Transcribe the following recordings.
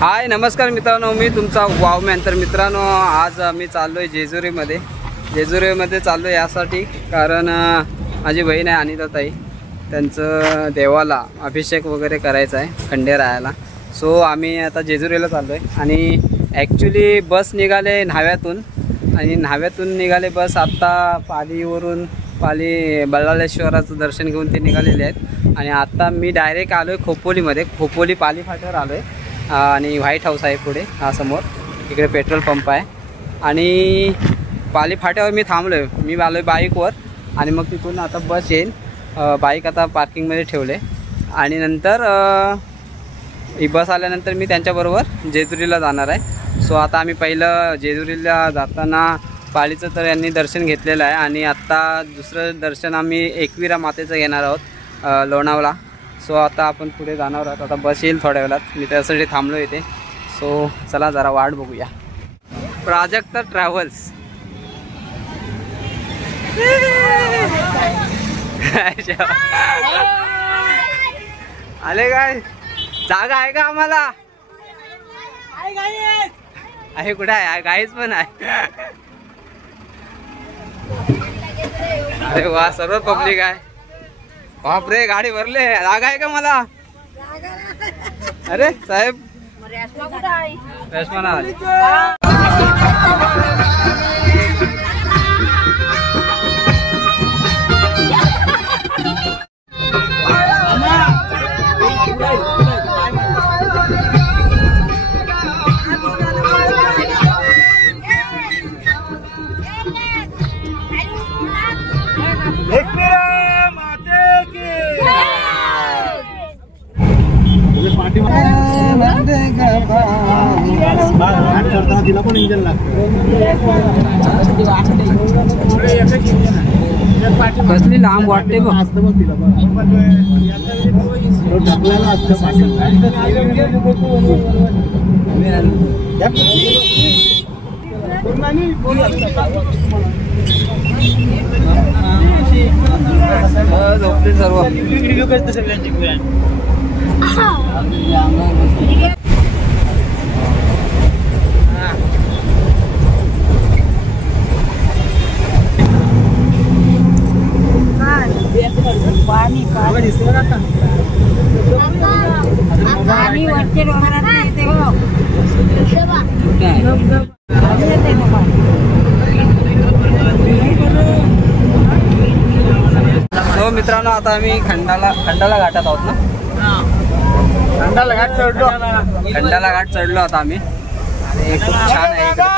हाय नमस्कार मित्रांनो, मी तुमचा वावमॅन। तर मित्रांनो, आज आम्ही चाललो आहे जेजुरीमध्ये चाललो यासाठी कारण माझी बहीण आहे अनिताताई, त्यांचं देवाला अभिषेक वगैरे करायचा आहे खंडेरायाला। सो आम्ही आता जेजुरीला चाललो आहे आणि ॲक्च्युली बस निघाले न्हाव्यातून आणि न्हाव्यातून निघाले बस आत्ता पाली बल्लाळेश्वराचं दर्शन घेऊन ते निघालेले आहेत आणि आता मी डायरेक्ट आलो आहे खोपोली पाली फाट्यावर आलो आहे आणि व्हाईट हाऊस आहे पुढे, हा समोर इकडे पेट्रोल पंप आहे आणि पाली फाट्यावर मी थांबलो आहे। मी आलो आहे बाईकवर आणि मग तिथून आता बस येईल। बाईक आता पार्किंगमध्ये ठेवले आणि नंतर ही बस आल्यानंतर मी त्यांच्याबरोबर जेजुरीला जाणार आहे। सो आता आम्ही पहिलं जेजुरीला जाताना पालीचं तर यांनी दर्शन घेतलेलं आहे आणि आत्ता दुसरं दर्शन आम्ही एकविरा मातेचं घेणार आहोत लोणावळा। सो आता आपण पुढे जाणार आहोत। आता बस येईल थोड्या वेळात, मी त्यासाठी थांबलो इथे। सो चला जरा वाट बघूया। प्राजक्ता ट्रॅव्हल्स आले काय? जागा आहे का आम्हाला? आहे कुठे आहे? गाईच पण आहे। अरे वा, सर्व पब्लिक आहे। बापरे, गाडी भरले। जागा आहे का मला? अरे साहेब, रेश्मा ना तिला पण इंजन कसली लांब वाटते बघ। सो मित्रांनो, आता आम्ही खंडाला घाटात आहोत ना। खंडाला घाट चढलो आता आम्ही आणि खूप छान आहे इकडे।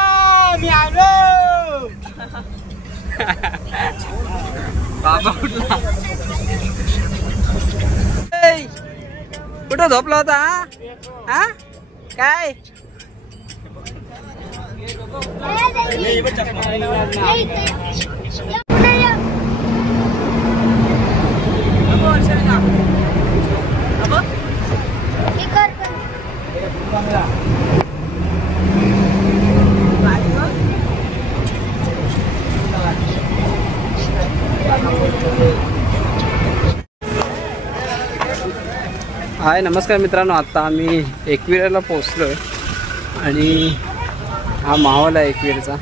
बाबा कुठला? कुठं झोपला होता? हा काय? हाय नमस्कार मित्रांनो, आता आम्ही एकविराला पोहोचलोय आणि हा माहोल आहे एकविरचा।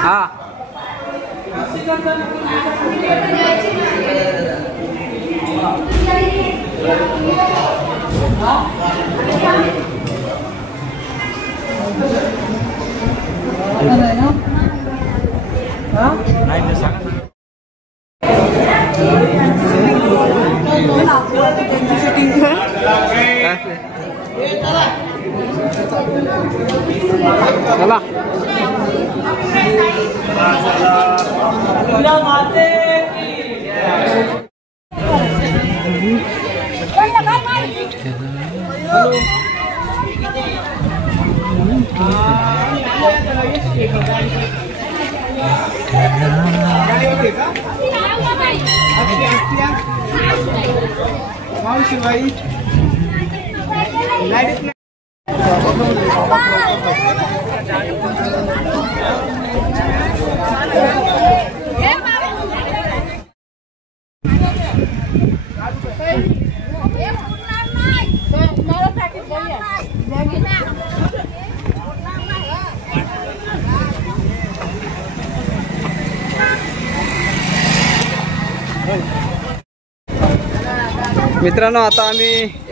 हाँ मित्रांनो, आता आम्ही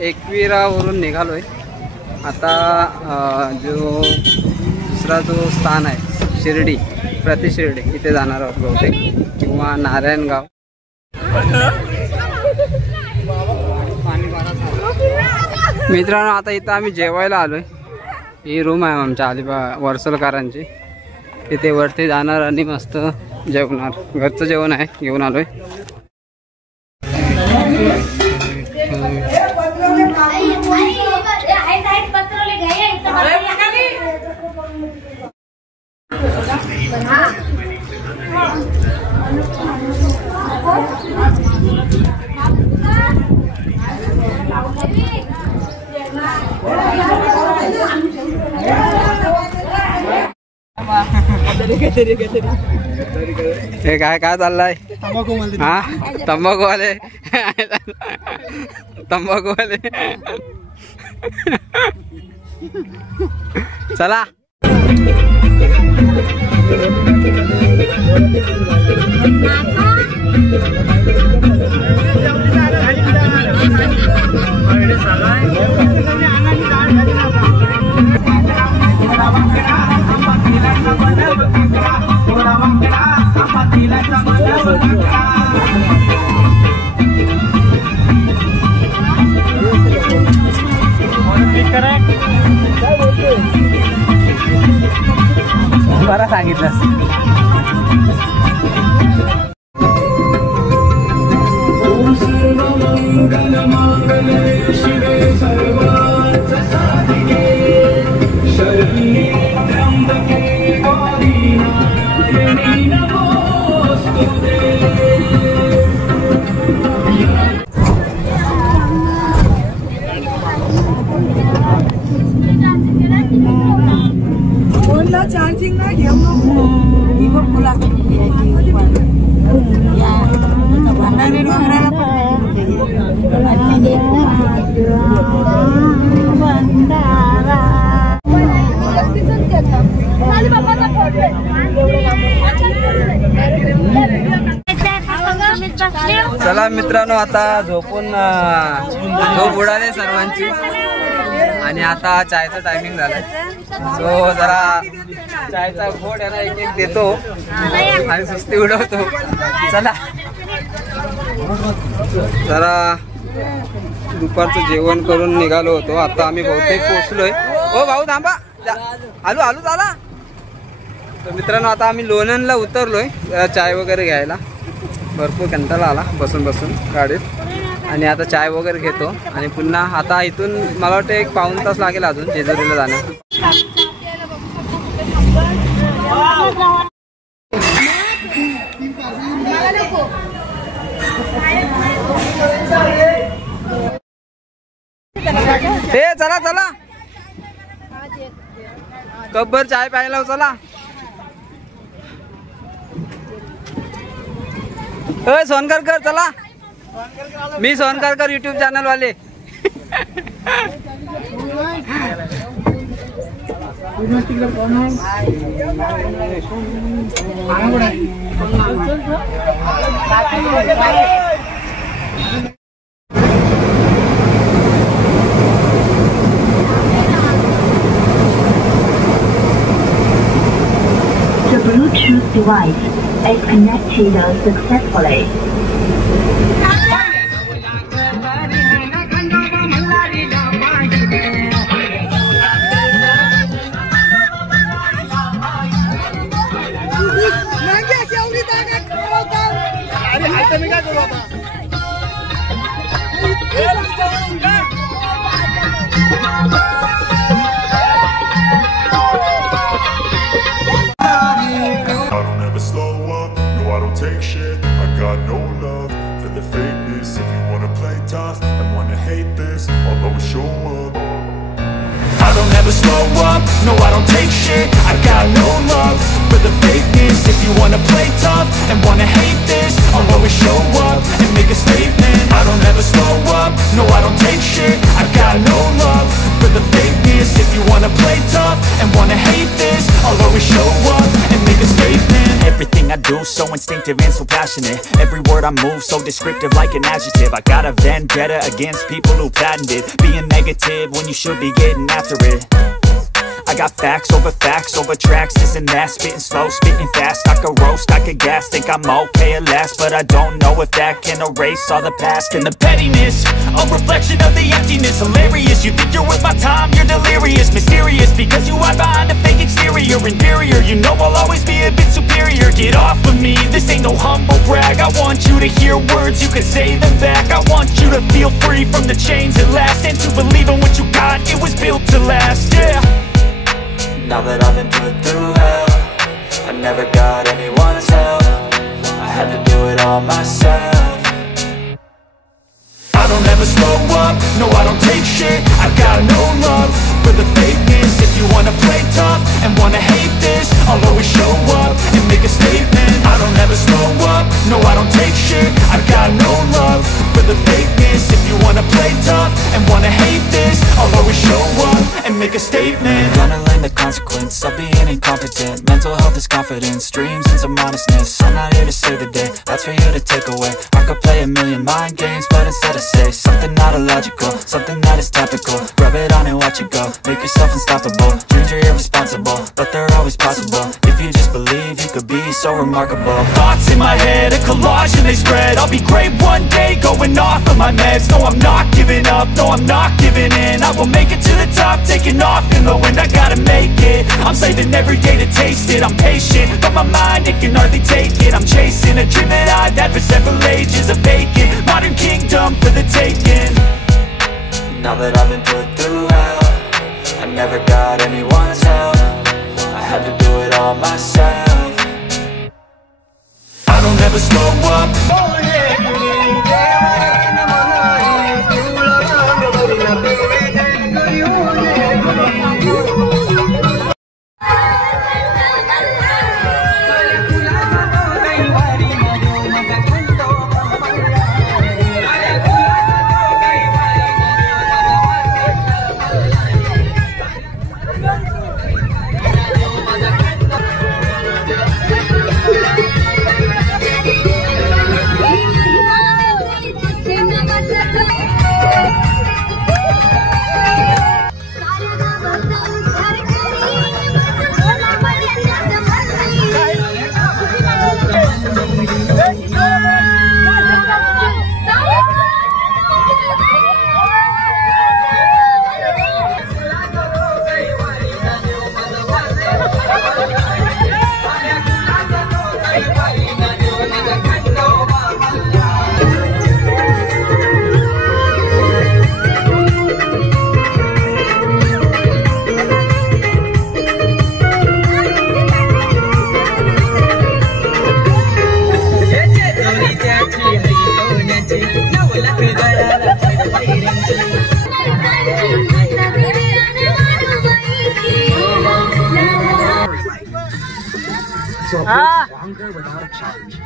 एकविरावरून निघालोय. आता जो दुसरा जो स्थान आहे शिर्डी, प्रतिशिर्डी, इथे जाणार आहोत बहुतेक, किंवा नारायणगाव. मित्रांनो, आता इथं आम्ही जेवायला आलोय. ही रूम आहे आमच्या वर्सलकरांची. तिथे वरती जाणार आणि मस्त जेवणार. घरचं जेवण आहे, घेऊन आलोय. हे काय काय चाललंय? हा, तंबाखूवाले तंबाखूवाले. चला. बरं सांगितलंस. चार्जिंग ना घेऊ नको. चला मित्रांनो, आता झोपून झोप उडाले सर्वांची. आणि आता चायचं टायमिंग झालंय. सो जरा चायचा घोट याला एक एक देतो आणि सुस्ती उडवतो. चला, जरा दुपारचं जेवण करून निघालो होतो. आता आम्ही बहुतेक पोहोचलोय. हो भाऊ थांबा, आलू आलू चला. तर मित्रांनो, आता आम्ही लोणंदला उतरलोय चाय वगैरे घ्यायला. भरपूर कंटाळा आला बसून बसून गाडीत. आणि आता चाय वगैरे घेतो आणि पुन्हा आता इथून मला वाटतं 1 पाऊण तास लागेल अजून जेजुरीला जाण्या. हे चला चला, कपभर चाय प्यायला चला. सोनकरकर चला, मी सोनकरकर यूट्यूब चॅनल वाले. The Bluetooth device is connected successfully. I don't ever slow up, no I don't take shit. I got no love for the fakeness. If you wanna play tough and wanna hate this, I'll always show up. I don't ever slow up, no I don't take shit. I got no love for the fakeness. If you wanna play tough and wanna hate this, I'll always show up and make a statement. I don't ever slow up, no I don't take shit. I got no love for the fakeness. If you wanna play tough and wanna hate this, I'll always show up and make a statement. Everything I do so instinctive and so passionate. Every word I move so descriptive like an adjective. I got a vendetta against people who patented being negative when you should be getting after it. I got facts over tracks, this and that. Spitting slow, spitting fast. I could roast, I could gas. Think I'm okay at last, but I don't know if that can erase all the past. And the pettiness, a reflection of the emptiness. Hilarious, you think you're worth my time, you're delirious. Mysterious, because you hide behind a fake exterior. Inferior, you know I'll always be a bit superior. Get off of me, this ain't no humble brag. I want you to hear words, you can say them back. I want you to feel free from the chains at last, and to believe in what you got, it was built to last, yeah. Now that I've been put through hell, I never got anyone's help. I had to do it all myself. I don't ever slow up, no I don't take shit. I got no love for the fakeness. If you wanna play tough and wanna hate this, I'll always show up and make a statement. I don't ever slow up, no I don't take shit. I got no love for the fakeness. If you wanna play tough and wanna hate this, I'll always show up and make a statement. Gonna learn the consequence of being incompetent. Mental health is confidence, dreams and some honestness. I'm not here to save the day, that's for you to take away. I could play a million mind games, but instead I say something not illogical, something that is topical. Rub it on and watch it go, make yourself unstoppable. Dreams are irresponsible, but they're always possible. If you just believe, you could be so remarkable. Thoughts in my head, a collage and they spread. I'll be great one day, going off of my meds. No I'm not giving up, no I'm not giving in. I will make it to the top, taking off in the wind. I gotta make it, I'm saving every day to taste it. I'm patient, but my mind, it can hardly take it. I'm chasing a dream that I've had for several ages. A vacant, modern kingdom for the taking. Now that I've been put through hell, I never got anyone's help. I had to do it all myself. I don't ever slow up. So longer without a challenge.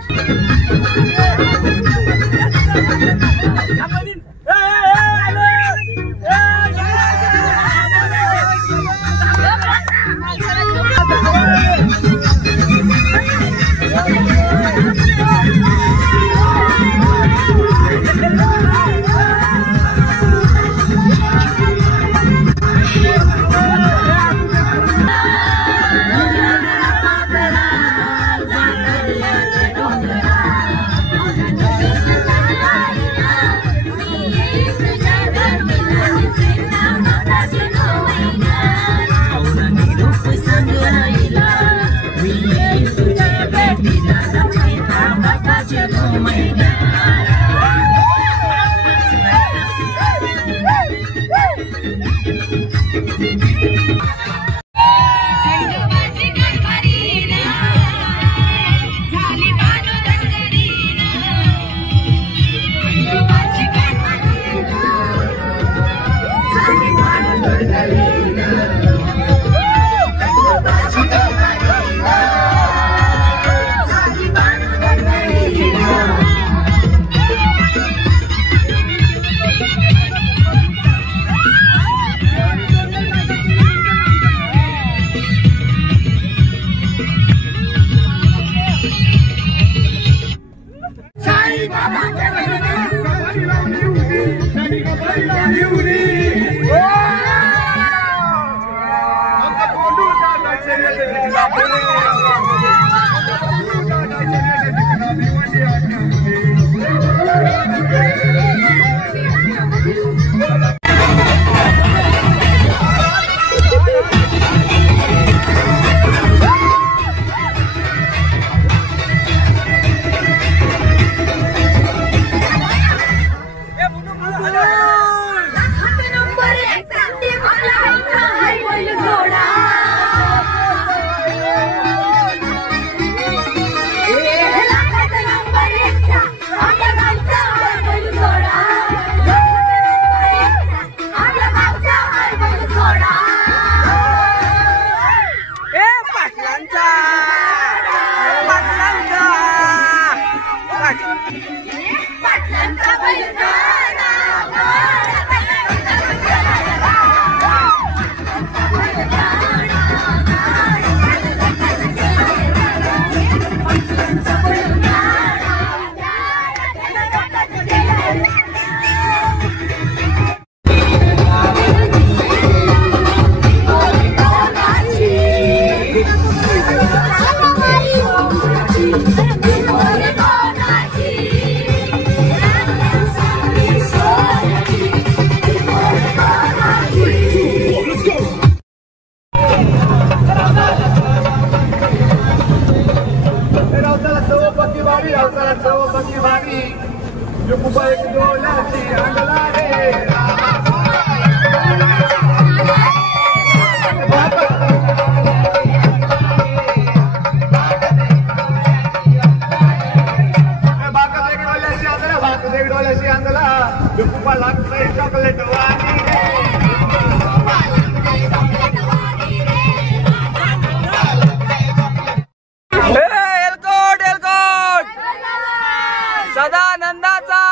सदानंदाचा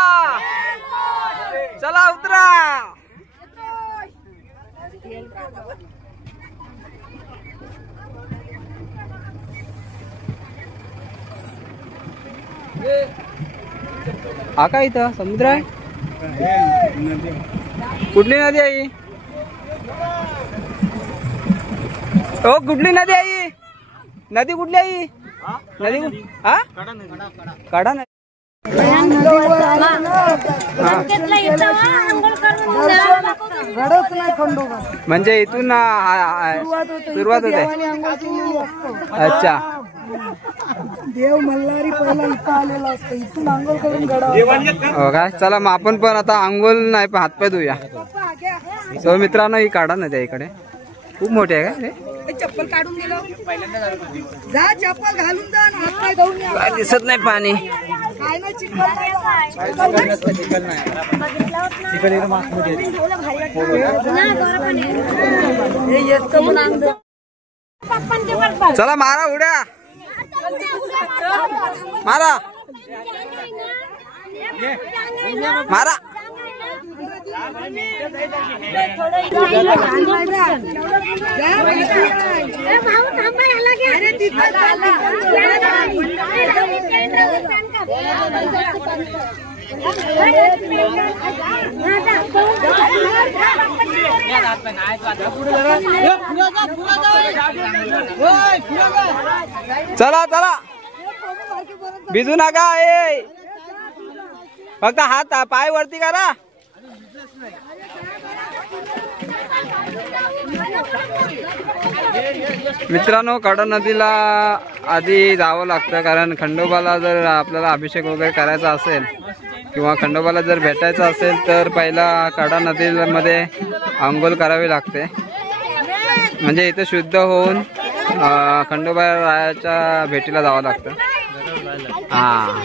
चला उतरा. हा काय इथं समुद्र आहे. कुठली नदी आहे? हो कुठली नदी आहे? नदी कुठली आहे? नदी हा कडा नदी. म्हणजे इथून सुरुवात होते. अच्छा देव मल्हारी पहिला इथं आलेला असतो. इथून आंघोळ करून गडा. हो काय. चला मग आपण पण आता आंघोळ नाही पण हातपाय धुया. सो मित्रांनो ही काढा नदी आहे इकडे. खूप मोठी आहे का? चप्पल काढून गेलो. जा चप्पल घालून जा आणि हातपाय धुवून या. काय दिसत नाही पाणी. काय ना चिखल नाही. चला मारा उड्या मारा मारा. चला चला भिजू नका. ए फक्त हात पाय वरती करा. मित्रांनो कडा नदीला आधी जावं लागतं कारण खंडोबाला जर आपल्याला अभिषेक वगैरे करायचा असेल किंवा खंडोबाला जर भेटायचं असेल तर पहिला कडा नदीमध्ये आंघोळ करावी लागते. म्हणजे इथं शुद्ध होऊन खंडोबाच्या भेटीला जावं लागतं. हा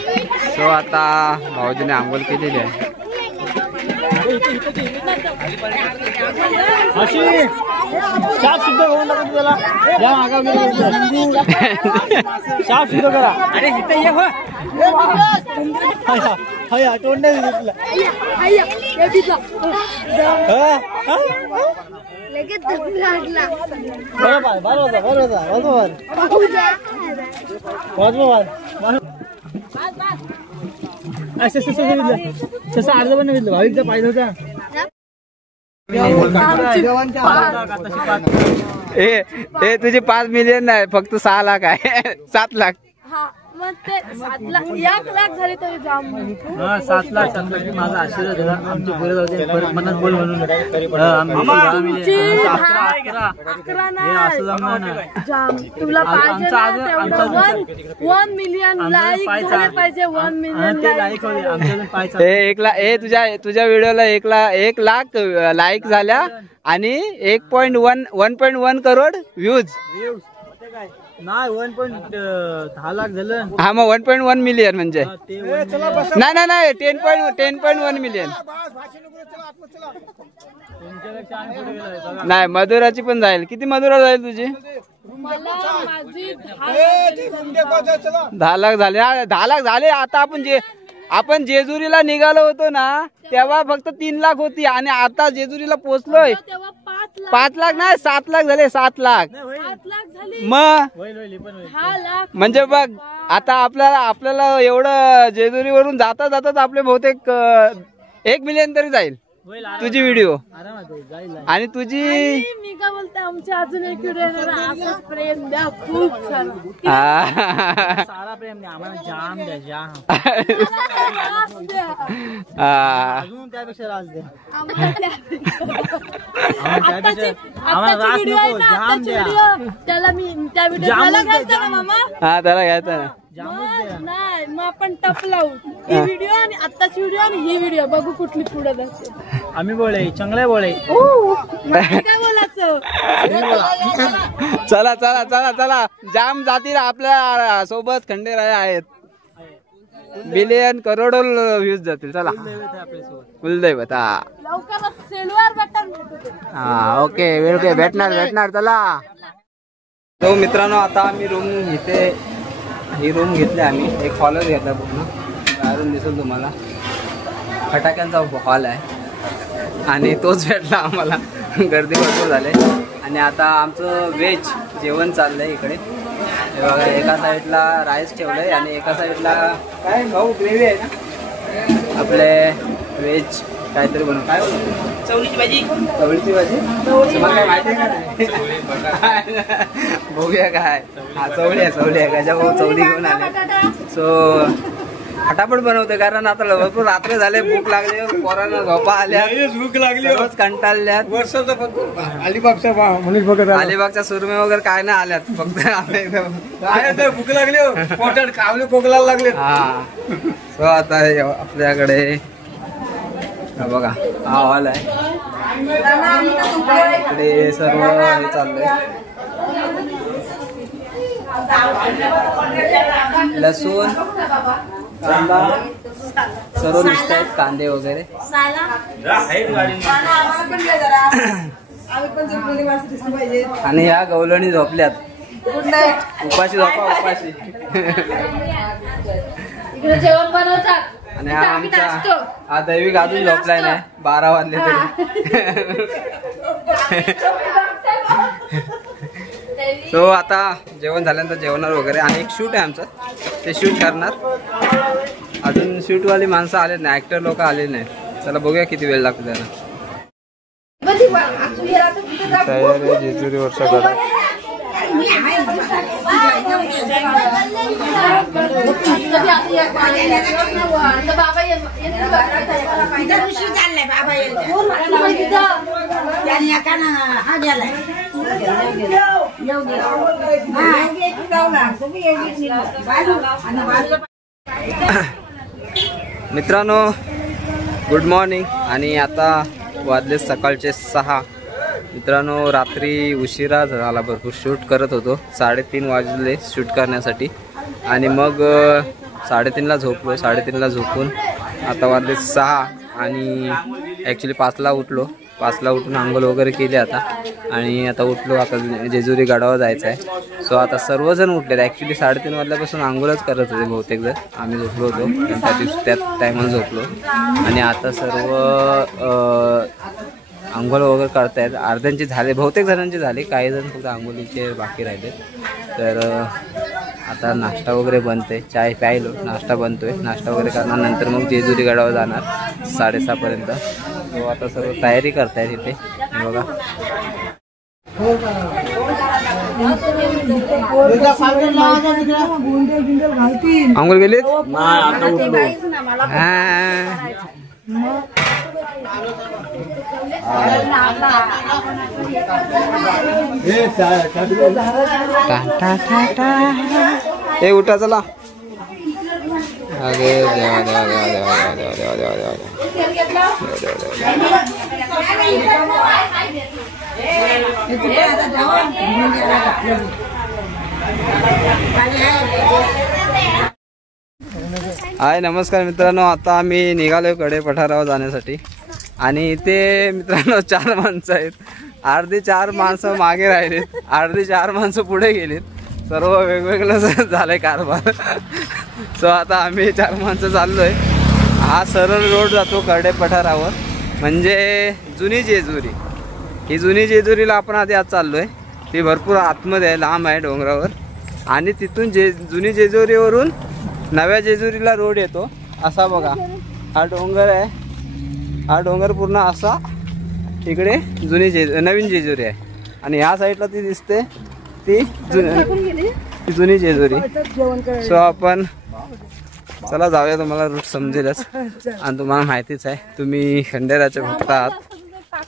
सो आता भाऊजीने आंघोळ केलेली आहे. साफ शुद्ध करून टाकतो त्याला. साफ शुद्ध करा. अरे इथे ये हो. तोंड नाही दिलं. बरोबर बरोबर बरोबर बरोबर. असं तसं अर्ध पण नाही भाविकचा पाहिजे होता. ए तुझे 5 मिलियन नाही फक्त 6 लाख आहे. 7 लाख. मग ते 7 लाख 1 लाख झाले तरी जाम. 7 लाख सांगतो की माझा आशीर्वाद झाला. आमचे पुढे जाऊ दे. परत मनात बोल म्हणून तुला पाहिजे 1 मिलियन लाईक झाले पाहिजे. 1 मिलियन लाईक. 1 व्हिडिओला 1 लाख लाईक झाल्या आणि 1.1 करोड व्ह्यूज. नाही 1.10 लाख झालं. हा मग 1.1 मिलियन म्हणजे नाही 10.1 मिलियन. नाही मधुराची पण जाईल. किती मधुरा जाईल तुझी? 10 लाख झाले. 10 लाख झाले. आता आपण जेजुरीला निघालो होतो ना तेव्हा फक्त 3 लाख होती आणि आता जेजुरीला पोहोचलोय 5 लाख नाही 7 लाख झाले. 7 लाख मग म्हणजे बघ आता आपल्याला एवढं जेजुरीवरून जाता जाताच आपले बहुतेक 1 मिलियन तरी जाईल तुझी व्हिडिओ. आणि तुझी मी काय बोलते आमच्या अजून एक व्हिडिओ येणार. प्रेम द्या खूप सारा प्रेम द्या आम्हाला. जाम द्या जाम. अजून त्यापेक्षा राज द्या. त्याला मी त्या व्हिडिओ हा त्याला घ्यायचा ना. नाही मग आपण टप लावू ही व्हिडिओ आणि आत्ताची व्हिडिओ आणि ही व्हिडिओ बघू कुठली पुढे जाते. आम्ही बोळे चांगले बोळे काय बोलायचं. चला चला चला चला जाम जातील आपल्या सोबत खंडेराय आहेत. बिलियन करोडो व्ह्यूज जातील. चला कुलदैवत. हा लवकरच सेलवर बटन. हा ओके ओके भेटणार चला. तो मित्रांनो आता आम्ही रूम घेते. ही रूम घेतली आम्ही. एक हॉलच घेतला पूर्ण. बाहेरून दिसेल तुम्हाला फटाक्यांचा हॉल आहे आणि तोच भेटला आम्हाला. गर्दी भरपूर झाली आणि आता आमचं व्हेज जेवण चाललंय इकडे. हे बघा एका साईडला राईस ठेवलंय आणि एका साईडला काय भाऊ ग्रेव्ही आहे ना आपले व्हेज काहीतरी बनव. काय बनवतो चवळीची भाजी. चवळीची भाजी तुम्हाला काय माहिती आहे का. बघूया काय. हा चवळी आहे गजा भाऊ चवळी घेऊन आले. सो फटाफट बनवते कारण आता भरपूर रात्र झाले. भूक लागली पोरांना झोपा आल्या. भूक लागली रोज कंटाळल्यात. वर्षाचा फक्त अलिबागच्या सुरमे वगैरे काय नाही आल्यात फक्त भूक लागली पोटात कावले खोकलायला लागले. हा सो आता आपल्याकडे बघा हा हॉल आहे. इकडे सर्व हे चाललंय. लसूण कांदा सर्व दिसत आहेत. कांदे वगैरे आणि ह्या गवलणी झोपल्यात. उपाशी झोपा उपाशी. जेवण बनवतात आणि हा आमचा हा दैविक अजून झोपलाय नाही. 12 वाजले तरी. सो आता जेवण झाल्यानंतर जेवणार वगैरे आणि एक शूट आहे आमचं ते शूट करणार. अजून शूटवाली माणसं आले नाही. ऍक्टर लोक आले नाही. चला बघूया किती वेळ लागतो त्याला. तयारी जेजुरी वर्षा करा. मित्रांनो गुड मॉर्निंग. आणि आता वाजले सकाळचे 6. मित्रांनो रात्री उशिरा झाला भरपूर. शूट करत होतो. 3:30 वाजले शूट करण्यासाठी आणि मग 3:30ला झोपलो. 3:30ला झोपून आता वाजले 6 आणि ॲक्च्युली 5ला उठलो. 5ला उठून आंघोळ वगैरे केली आता आणि आता उठलो. आता जेजुरी गडावर जायचं आहे. सो आता सर्वजण उठलेत. ॲक्च्युली 3:30 वाजल्यापासून आंघोळच करत होते बहुतेक जण. आम्ही झोपलो होतो त्या दिवशी त्याच टायमाला झोपलो आणि आता सर्व आंघोळ वगैरे करतायत. अर्ध्यांची झाले बहुतेक जणांचे झाले. काही जण फक्त आंघोळीचे बाकी राहिले. तर आता नाश्ता वगैरे बनते. चाय प्यायलो नाश्ता बनतोय. नाश्ता वगैरे करणार नंतर मग जेजुरी गडावर जाणार 6:30 पर्यंत. तो आता सर्व तयारी करतायत इथे. हे बघा आंघोळ गेलीत. हे उठा चला. अरे देवा देवा देवा देवा देवा देवा देवा देवा हाय नमस्कार मित्रांनो. आता आम्ही निघालोय कडे पठारावर जाण्यासाठी आणि इथे मित्रांनो 4 माणसं आहेत. अर्धी 4 माणसं मागे राहिलेत. अर्धी 4 माणसं पुढे गेलीत. सर्व वेगवेगळं झालंय कारभार. सो आता आम्ही 4 माणसं चाललोय. हा सरळ रोड जातो कडे पठारावर म्हणजे जुनी जेजुरी. ही जुनी जेजुरीला आपण आधी आज चाललोय. ती भरपूर आतमध्ये आहे. लांब आहे डोंगरावर आणि तिथून जुनी जेजुरीवरून नव्या जेजुरीला रोड येतो. असा बघा हा डोंगर आहे. हा डोंगर पूर्ण असा इकडे नवीन जेजुरी आहे आणि ह्या साईडला ती दिसते ती जुनी जेजुरी. सो आपण चला जाऊया. तुम्हाला रूट समजेलच आणि तुम्हाला माहितीच आहे. तुम्ही खंडेराचे भक्त आहात.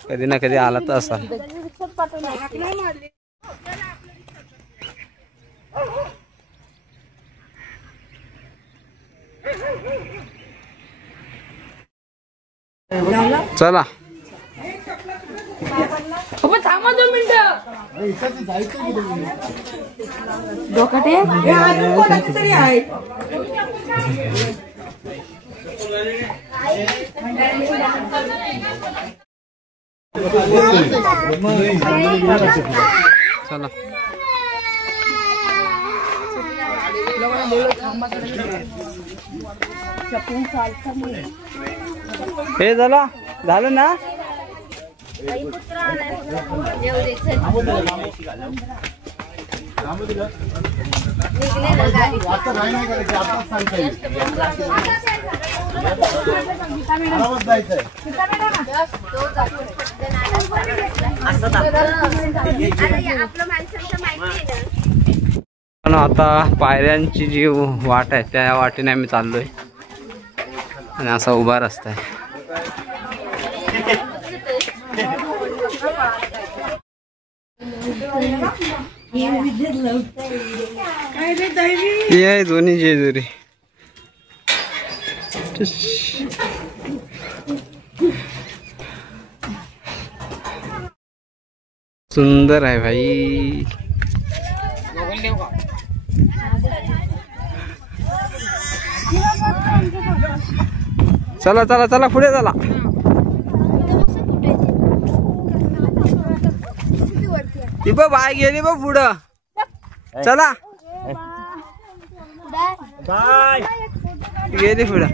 कधी ना कधी आला तर असाल. चला थांबा 2 मिनिटं. तरी आहे चला हे झालं ना. आता पायऱ्यांची जी वाट आहे त्या वाटेने आम्ही चाललोय आणि असा उभा रस्ता आहे. ती आहे दोन्ही जेजुरी. सुंदर आहे भाई. चला चला चला पुढे चला. ती बघ बाय गेली बघ पुढं. चला बाय गेली पुढं.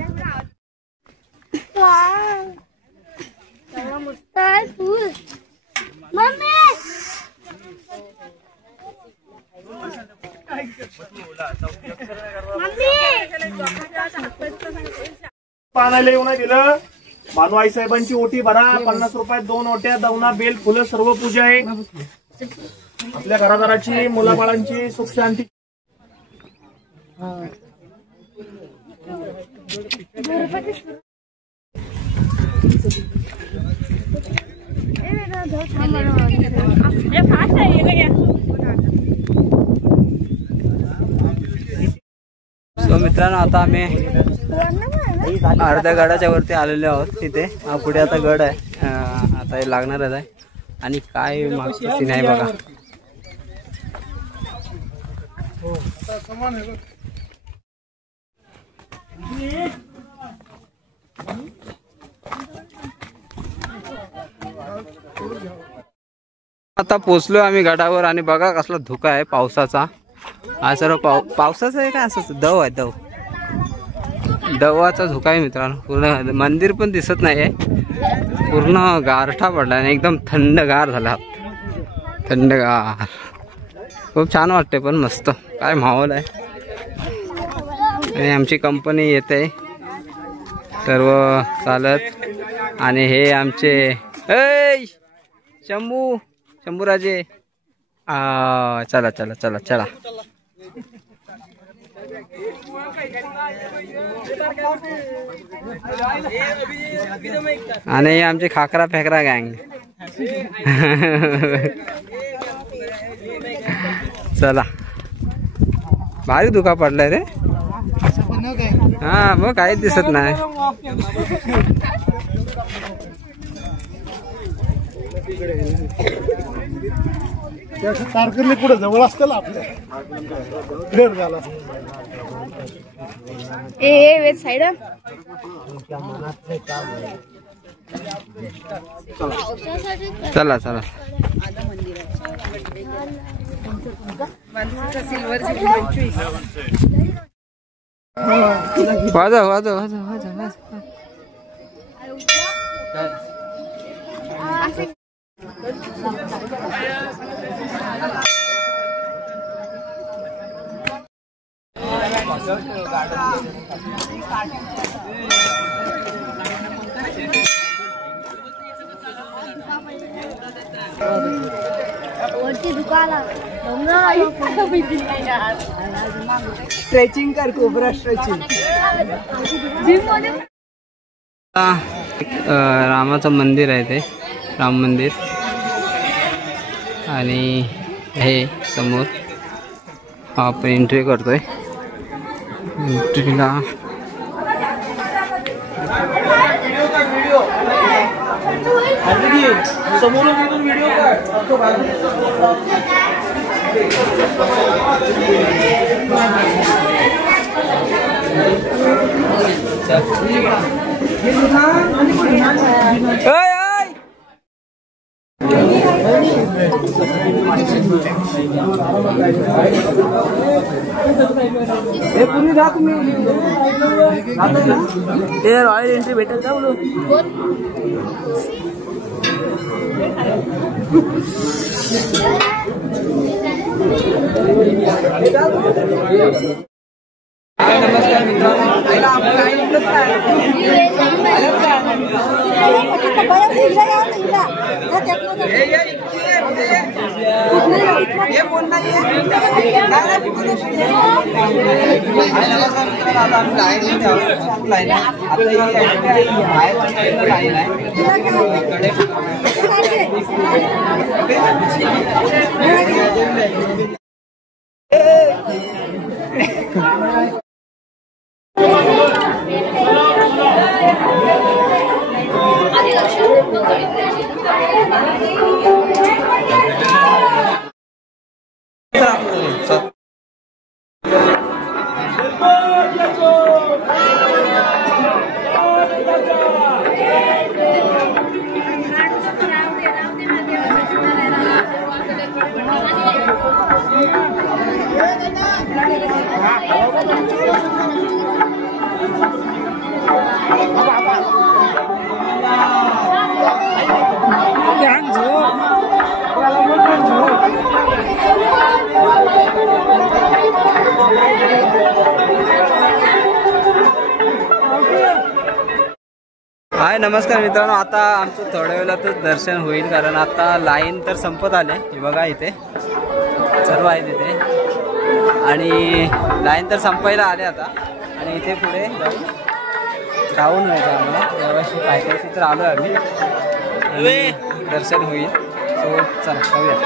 पानाला येऊ नाही दिलं. मानवाई साहेबांची ओटी भरा. 50 रुपयात 2 ओट्या, दवना, बेल, फुलं, सर्व पूजा आहे. आपल्या घरादाराची, मुलाबाळांची सुख शांती. सो मित्रांनो आता आम्ही अर्ध्या गडाच्या वरती आलेलो आहोत. तिथे पुढे आता गड आहे. आता हे लागणारच आहे. आणि काय मागचं सीन आहे बघा. आता पोचलो आम्ही गडावर आणि बघा कसला धुका आहे पावसाचा. हा सर्व पावसाचा आहे का असं दव आहे. दवाचा धुका आहे मित्रांनो. पूर्ण मंदिर पण दिसत नाही आहे. पूर्ण गारठा पडला आणि एकदम थंडगार झाला. थंडगार खूप छान वाटते. पण मस्त काय माहोल आहे. आणि आमची कंपनी येते सर्व चालत. आणि हे आमचे शंभूराजे. चला चला चला चला. आणि आमचे खाकरा फेकरा गँग. चला भारी धुका पडलाय रे. हा मग काहीच दिसत नाही. तारकर्ली पुढे जवळ असतं आपल्या. साईड चला चला. वाजव वाजव वाजव वाजव. स्ट्रेचिंग कर. Cobra stretching. रामाचं मंदिर आहे ते. राम मंदिर. आणि हे समोर आपण एंट्री करतोय. एंट्रीला समोरून इथून व्हिडिओ पूर्वी जा तुम्ही रॉयल एंट्री भेटेल का बोलू नमस्कार हाय नमस्कार मित्रांनो, आता आमचं थोड्या वेळातच दर्शन होईल कारण आता लाईन तर संपत आले. हे बघा इथे सर्व आहेत इथे आणि लाईन तर संपायला आले आता आणि इथे पुढे जाऊन व्हायचं आम्हाला व्यवस्थित पायथ्याशी तर आलो आम्ही दर्शन होईल. सो चला जाऊया.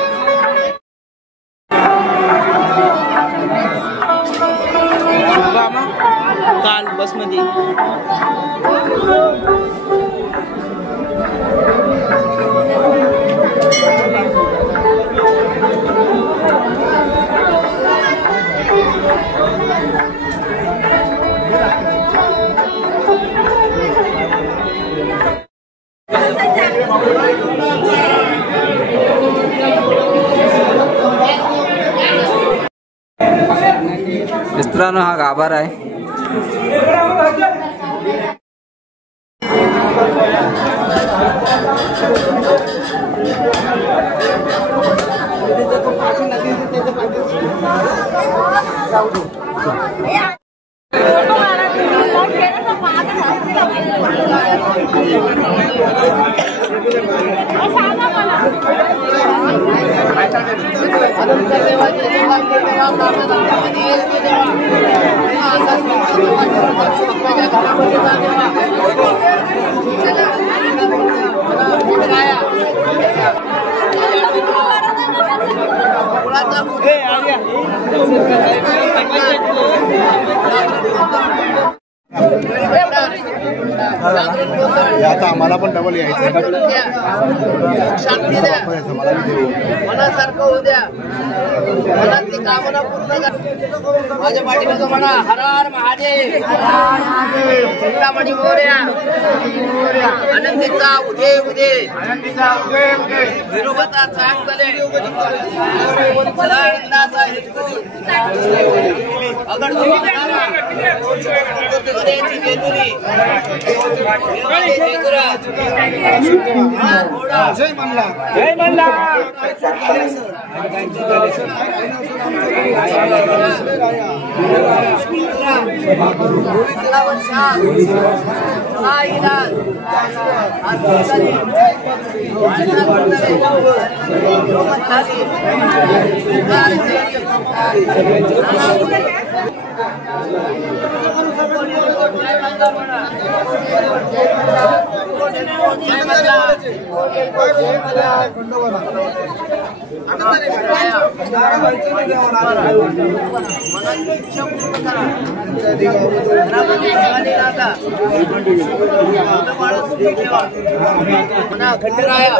काल बसमध्ये मित्रांनो हा गाभारा आहे. आता आम्हाला पण डबल यायचं शांती द्या मनासारखं होऊ द्या मनातली कामना पूर्ण करा. माझ्या पाठीमागं म्हणा हर हर महादेव चिंतामणी मोरया आनंदीचा उदे उदे विरोधाचा चांग चले आनंदाचा जय मल्ला जय मल्ला मनाची इच्छा पूर्ण करा. घरामध्ये देवाने राहता. मुलं बाळं सुखी ठेवा. म्हणा खंडेराया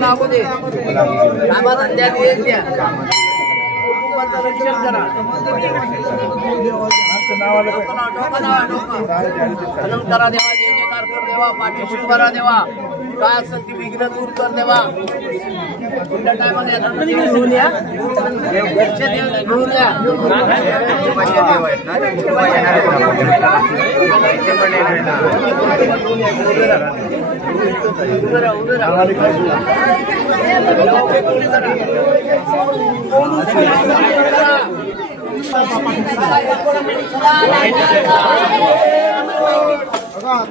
लागू दे. कामाधंद्यात वेळ द्या. कुटुंबाचं रक्षण करा. अलंकारा देवा, जय जयकार कर देवा, पाठीशी उभारा देवा, काय असेल ती विघ्न दूर कर देवा. कुठल्या टायमाला येतात घेऊन या, घरचे देव घेऊन या.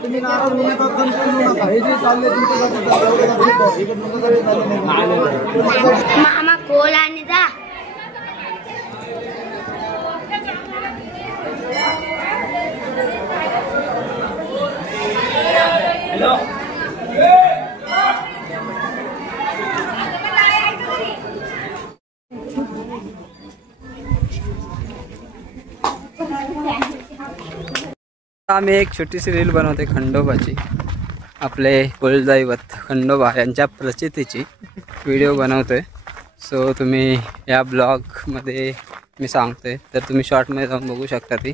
तुम्ही नाराज होऊ नका, कन्फ्युज होऊ नका. हे जे चाललंय मामा कोल आणि जा. हॅलो आम्ही एक छोटीशी रील बनवते खंडोबाची. आपले कुलदैवत खंडोबा यांच्या प्रचितीची व्हिडिओ बनवतोय. सो तुम्ही या ब्लॉगमध्ये मी सांगतोय, तर तुम्ही शॉर्टमध्ये जाऊन बघू शकता ती.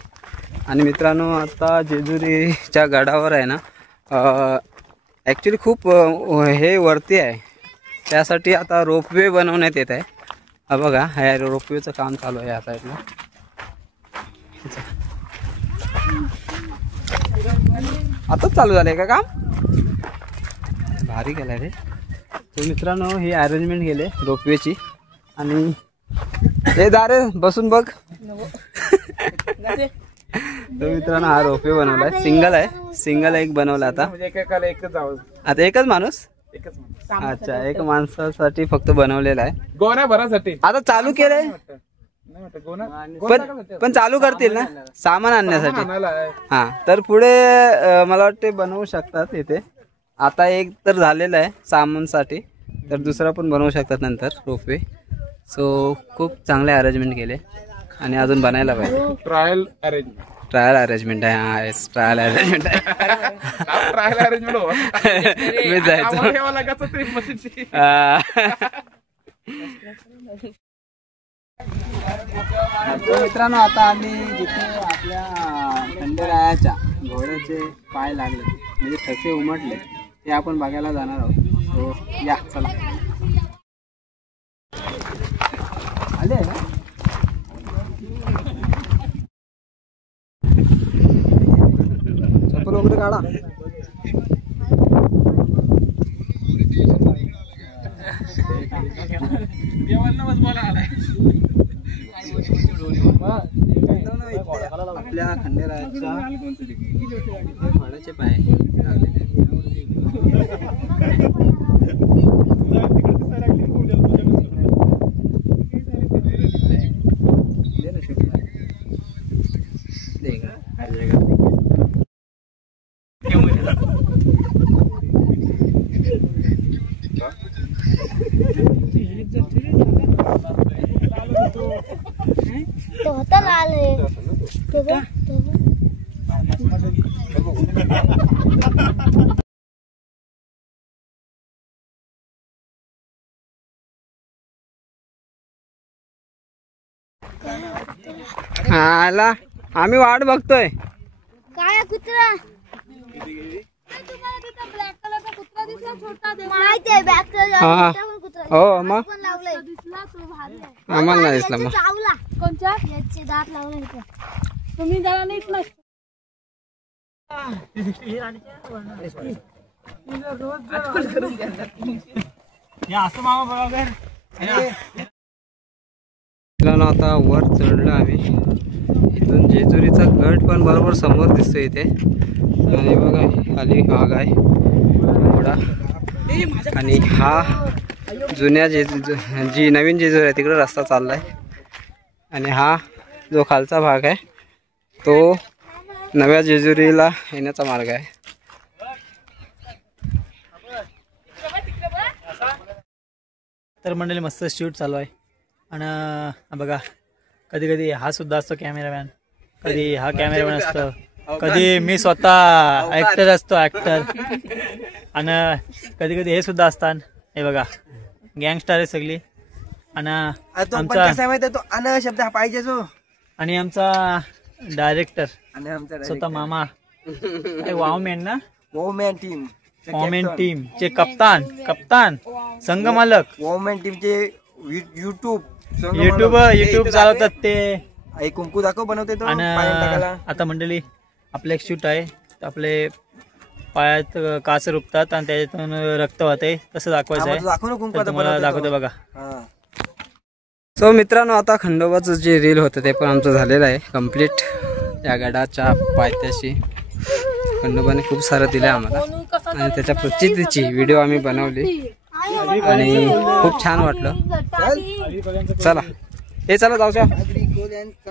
आणि मित्रांनो, आता जेजुरीच्या गडावर आहे ना, ॲक्च्युली खूप हे वरती आहे, त्यासाठी आता रोपवे बनवण्यात येत आहे. हा बघा, ह्या रोपवेचं काम चालू आहे या साईडला. आताच चालू झालंय का काम? भारी केलं रे. तर मित्रांनो, ही अरेंजमेंट केले रोपवेची. आणि हे दारे बसून बघ. तर मित्रांनो, हा रोपवे बनवलाय. सिंगल आहे, सिंगल एक बनवला आता. आता एकच माणूस. अच्छा, एक माणसासाठी फक्त बनवलेला आहे, गोण्या भरासाठी. आता चालू केलंय, पण चालू करतील ना सामान आणण्यासाठी. हा, तर पुढे मला वाटते बनवू शकतात इथे. आता एक तर झालेला आहे सामानसाठी, तर दुसरा पण बनवू शकतात नंतर रोपवे. सो खूप चांगले अरेंजमेंट केले आणि अजून बनायला पाहिजे. ट्रायल अरेंजमेंट आहे. हा, ट्रायल अरेंजमेंट आहे. ट्रायल अरेंजमेंट मी जायचं. मित्रांनो, आता आम्ही जिथे आपल्या खंडेरायाच्या घोड्याचे पाय लागले, म्हणजे ठसे उमटले, ते आपण बघायला जाणार आहोत. सो या, चला. आले ना, चप्पल वगैरे काढा. आपल्या खंडेरायाच्या घोड्याचे पाय लागलेले. आला, आम्ही वाट बघतोय. काय कुत्रा? माहिती बॅक हो मग आम्हाला नाही दिसला. मग कोणच्या याचे दात लावले इथे. तुम्ही जरा नीट ना. असं मामा बघा. आता वर चढलो आम्ही. इथून जेजुरीचा गड पण बरोबर समोर दिसतो इथे. आणि बघा, खाली भाग आहे घोडा. आणि हा जुन्या जी नवीन जेजुरी आहे तिकडे रस्ता चाललाय. आणि हा जो खालचा भाग आहे तो नव्या जेजुरीला येण्याचा मार्ग आहे. तर मंडळी, मस्त शूट चालू आहे. आणि बघा कधी कधी हा सुद्धा असतो कॅमेरामॅन, कधी हा कॅमेरामॅन असतो, कधी मी स्वतः ऍक्टर असतो ऍक्टर, आणि कधी कधी हे सुद्धा असतात. हे बघा गँगस्टर आहे सगळी. आणि आमचा शब्द पाहिजे जो, आणि आमचा डायरेक्टर स्वतः मामा वावमॅन ना, वोमॅन टीम चे कप्तान संघ मालक, वोमॅन टीमचे युट्यूब चालवतात ते. कुंकू दाखव बनवते तो. आणि आता मंडळी आपलं एक शूट आहे, आपले पायात काच रुपतात आणि त्याच्यातून रक्त वाहते, तसं दाखवायचं आहे. तुम्हाला दाखवतो बघा. सो मित्रांनो, आता खंडोबाचं जे रील होतं ते पण आमचं झालेलं आहे कम्प्लीट. या गडाच्या पायथ्याशी खंडोबाने खूप सारं दिलं आम्हाला आणि त्याच्या प्रचितीची व्हिडिओ आम्ही बनवली आणि खूप छान वाटलं. चला हे चला जाऊच्या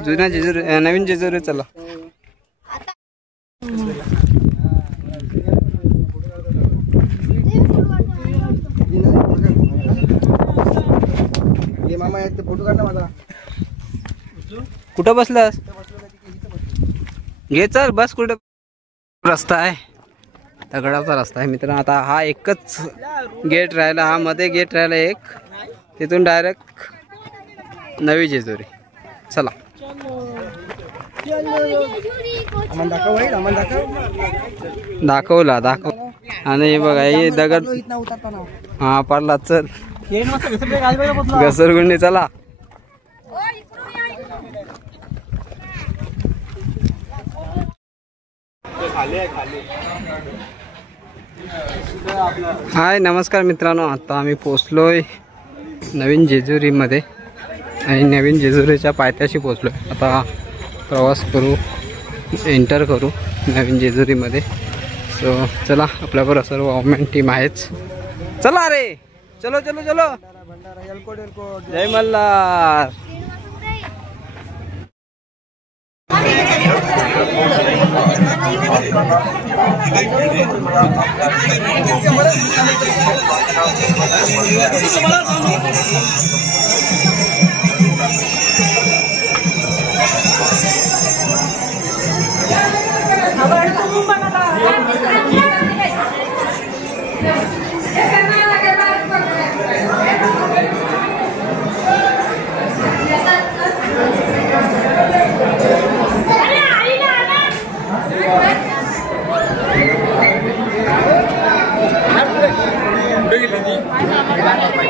जुन्या जेजुरी नवीन जेजुरी चला. फोटो काढ ना माझा. कुठं बसलास? घे चल बस. कुठं रस्ता आहे, दगडाचा रस्ता आहे मित्रांनो. आता हा एकच गेट राहिला, हा मध्ये गेट राहिला एक, तिथून डायरेक्ट नवी जेजुरी. चला दाखव. आणि हे बघा हे दगड हा पडला. चल घसरगुंडी. चला हाय नमस्कार मित्रांनो, आता आम्ही पोचलोय नवीन जेजुरीमध्ये आणि नवीन जेजुरीच्या पायथ्याशी पोचलोय. आता प्रवास करू, एंटर करू नवीन जेजुरीमध्ये. सो चला, आपल्याबरोबर सर्व वॉमेन टीम आहेच. चला रे, चलो चलो चलो. जय मल्हार.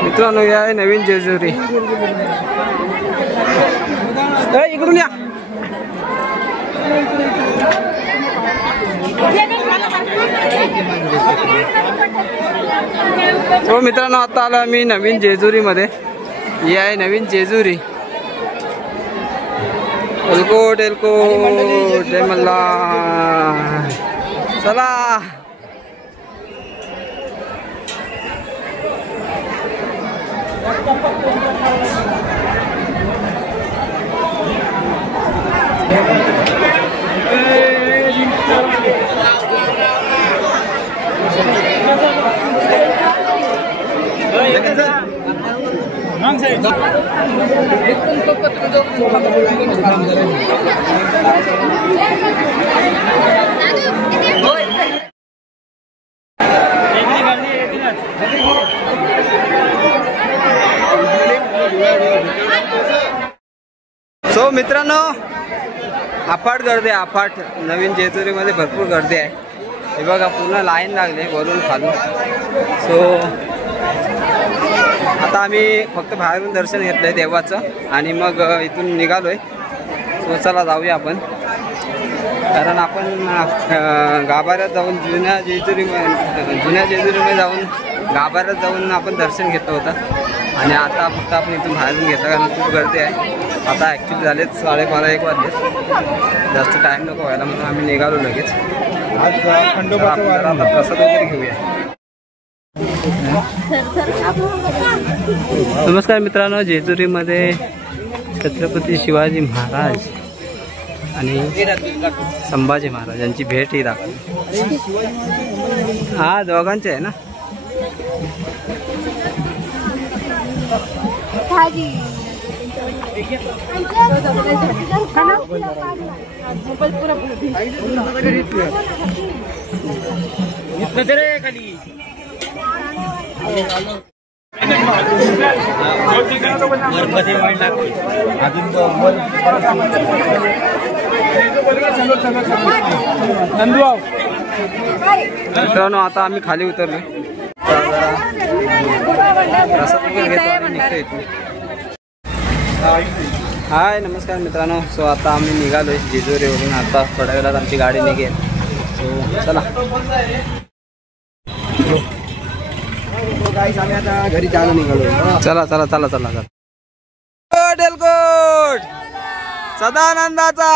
मित्रांनो या आहे नवीन जेजुरी. इकडून या. हो मित्रांनो, आता आलो आम्ही नवीन जेजुरीमध्ये. ही आहे नवीन जेजुरी. एलकोट जय मल्हार. चला सो मित्रांनो, अफाट गर्दी आहे, अफाट. नवीन जेजुरीमध्ये भरपूर गर्दी आहे. हे बघा पूर्ण लाईन लागले वरून खालून. सो आता आम्ही फक्त बाहेरून दर्शन घेतलंय देवाचं आणि मग इथून निघालोय. सो चला जाऊया आपण, कारण आपण गाभाऱ्यात जाऊन जुन्या जेजुरीमध्ये जाऊन गाभाऱ्यात जाऊन आपण दर्शन घेतलं होतं आणि आता फक्त आपण इथून बाहेरून घेतलं कारण खूप गर्दी आहे. आता ॲक्च्युली झालेत 12:30-1 वाजले. जास्त टाईम नको व्हायला म्हणून आम्ही निघालो लगेच. आता प्रसाद वगैरे घेऊया. नमस्कार मित्रांनो, जेजुरीमध्ये छत्रपती शिवाजी महाराज आणि संभाजी महाराज यांची भेट ही दाखवली. हा दोघांचे आहे ना. मित्रांनो आता आम्ही खाली उतरलो. हाय नमस्कार मित्रांनो. सो आता आम्ही निघालोय जेजुरीवरून. आता थोड्या वेळात आमची गाडी निघेल. सो चला आम्ही आता घरी जायला निघालो. चला चला चला चला चला. सदानंदाचा